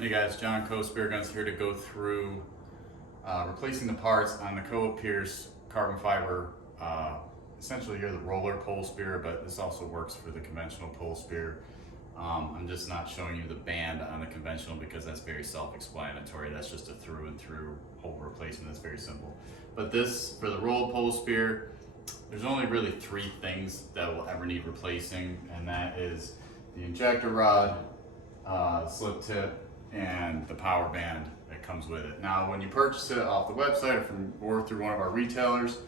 Hey guys, John Koah Spear Guns here to go through replacing the parts on the Koah Pierce carbon fiber. Essentially you're the roller Polespear, but this also works for the conventional Polespear. I'm just not showing you the band on the conventional because that's very self-explanatory. That's just a through and through hole replacement. That's very simple. But this, for the roller Polespear, there's only really three things that will ever need replacing, and that is the injector rod, slip tip, and the power band that comes with it. Now, when you purchase it off the website or through one of our retailers,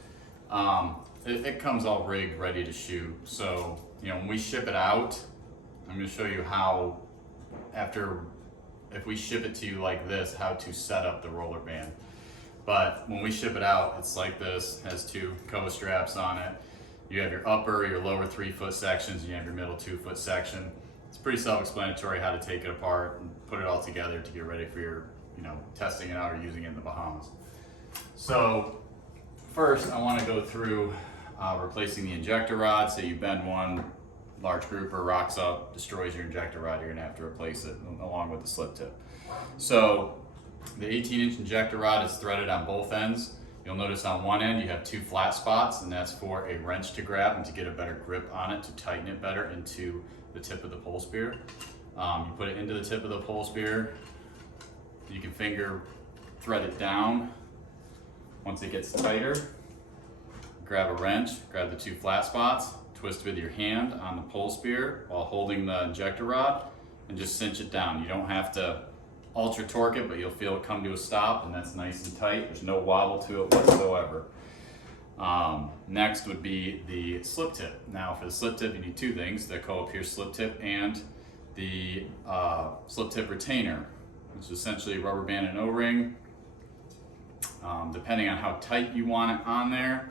it comes all rigged, ready to shoot. So, when we ship it out, I'm going to show you how, if we ship it to you like this, how to set up the roller band. But when we ship it out, it's like this, has two Koah straps on it. You have your upper, your lower 3-foot sections, and you have your middle 2-foot section. It's pretty self-explanatory how to take it apart and put it all together to get ready for your, testing it out or using it in the Bahamas. So first I want to go through replacing the injector rod. So you bend one, large grouper rocks up, destroys your injector rod, you're gonna have to replace it along with the slip tip. So the 18-inch injector rod is threaded on both ends. You'll notice on one end you have two flat spots, and that's for a wrench to grab and to get a better grip on it, to tighten it better into the tip of the Polespear. You put it into the tip of the Polespear. You can finger thread it down. Once it gets tighter, grab a wrench, grab the two flat spots, twist with your hand on the Polespear while holding the injector rod, and just cinch it down. You don't have to ultra torque it, but you'll feel it come to a stop, and that's nice and tight. There's no wobble to it whatsoever. Next would be the slip tip. Now for the slip tip, you need two things: the Koah Pierce slip tip and the slip tip retainer, which is essentially a rubber band and O-ring. Depending on how tight you want it on there,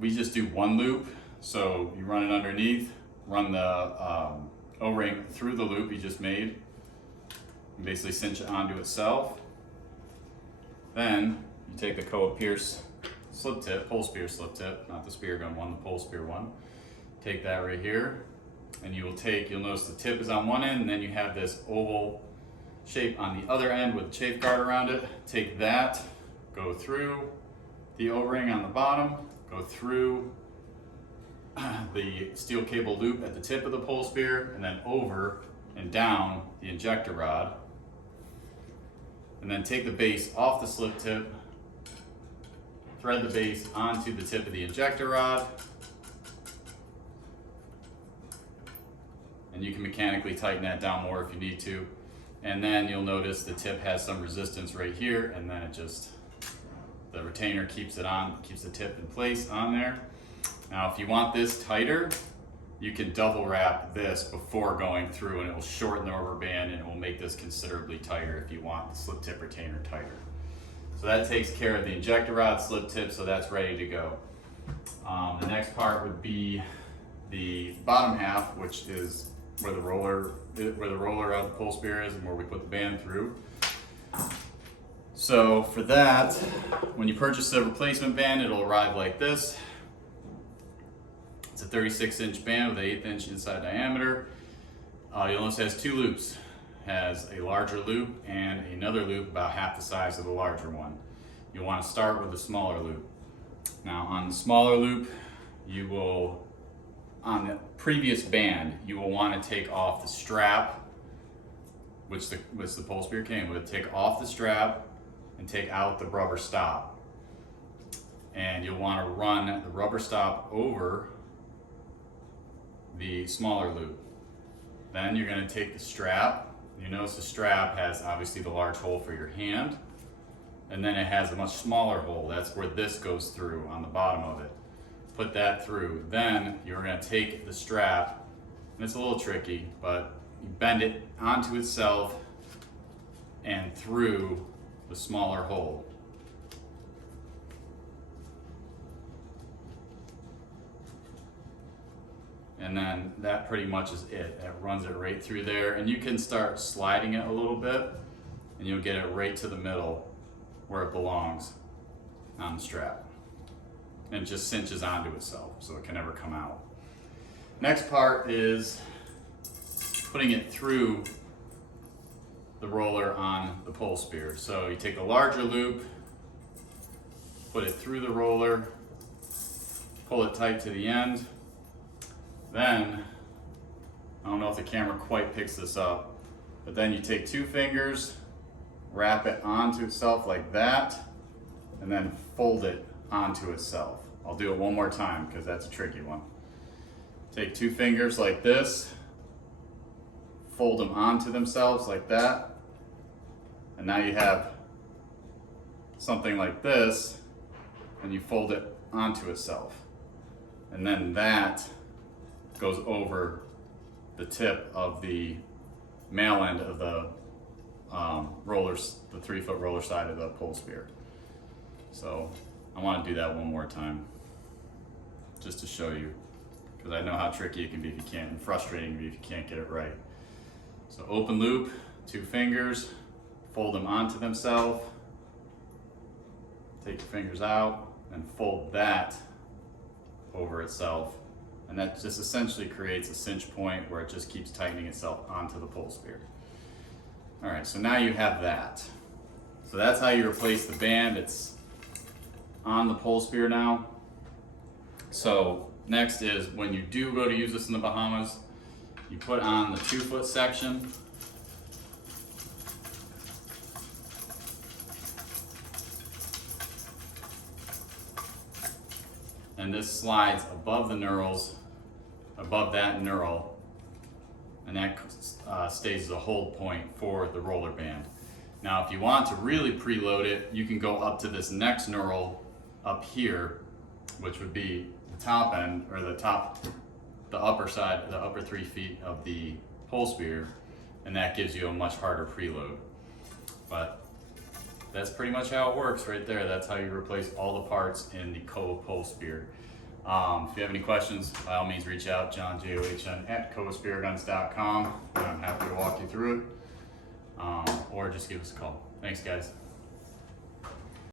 we just do one loop. So you run it underneath, run the O-ring through the loop you just made, and basically cinch it onto itself. Then you take the Koah Pierce slip tip, Polespear slip tip, not the spear gun one, the Polespear one. Take that right here, and you'll notice the tip is on one end, and then you have this oval shape on the other end with a chafe guard around it. Take that, go through the O-ring on the bottom, go through the steel cable loop at the tip of the Polespear, and then over and down the injector rod. And then take the base off the slip tip, thread the base onto the tip of the injector rod, and you can mechanically tighten that down more if you need to. And then you'll notice the tip has some resistance right here, and then the retainer keeps it on, keeps the tip in place on there. Now if you want this tighter, you can double wrap this before going through, and it will shorten the rubber band, and it will make this considerably tighter if you want the slip tip retainer tighter. So that takes care of the injector rod, slip tip, so that's ready to go. The next part would be the bottom half, which is where the roller of the Polespear is and where we put the band through. So for that, when you purchase the replacement band, it'll arrive like this. It's a 36-inch band with an 1/8 inch inside diameter. You'll notice it has two loops. It has a larger loop and another loop about half the size of the larger one. You'll want to start with the smaller loop. Now on the smaller loop, on the previous band, you will want to take off the strap, which the Polespear came with. Take off the strap and take out the rubber stop. And you'll want to run the rubber stop over the smaller loop. Then you're going to take the strap. You notice the strap has obviously the large hole for your hand, and then it has a much smaller hole. That's where this goes through on the bottom of it. Put that through. Then you're going to take the strap, and it's a little tricky, but you bend it onto itself and through the smaller hole. And then that pretty much is it. That runs it right through there, and you can start sliding it a little bit, and you'll get it right to the middle where it belongs on the strap. And it just cinches onto itself, so it can never come out. Next part is putting it through the roller on the Polespear. So you take a larger loop, put it through the roller, pull it tight to the end. Then, I don't know if the camera quite picks this up, but then you take 2 fingers, wrap it onto itself like that, and then fold it onto itself. I'll do it one more time because that's a tricky one. Take 2 fingers like this, fold them onto themselves like that, and now you have something like this, and you fold it onto itself. And then that goes over the tip of the male end of the rollers, the 3-foot roller side of the Polespear. So I want to do that one more time, just to show you, because I know how tricky it can be if you can't, and frustrating if you can't get it right. So open loop, 2 fingers, fold them onto themselves, take your fingers out, and fold that over itself. And that just essentially creates a cinch point where it just keeps tightening itself onto the Polespear. All right, so now you have that. So that's how you replace the band. It's on the Polespear now. So next is when you do go to use this in the Bahamas, you put on the 2-foot section. And this slides above the knurls, above that knurl, and that stays as a hold point for the roller band. Now, if you want to really preload it, you can go up to this next knurl up here, which would be the top end, or the upper side, the upper 3 feet of the Polespear, and that gives you a much harder preload. But that's pretty much how it works right there. That's how you replace all the parts in the Koah Polespear. If you have any questions, by all means reach out, John, JOHN, at koahspearguns.com. I'm happy to walk you through it, or just give us a call. Thanks, guys.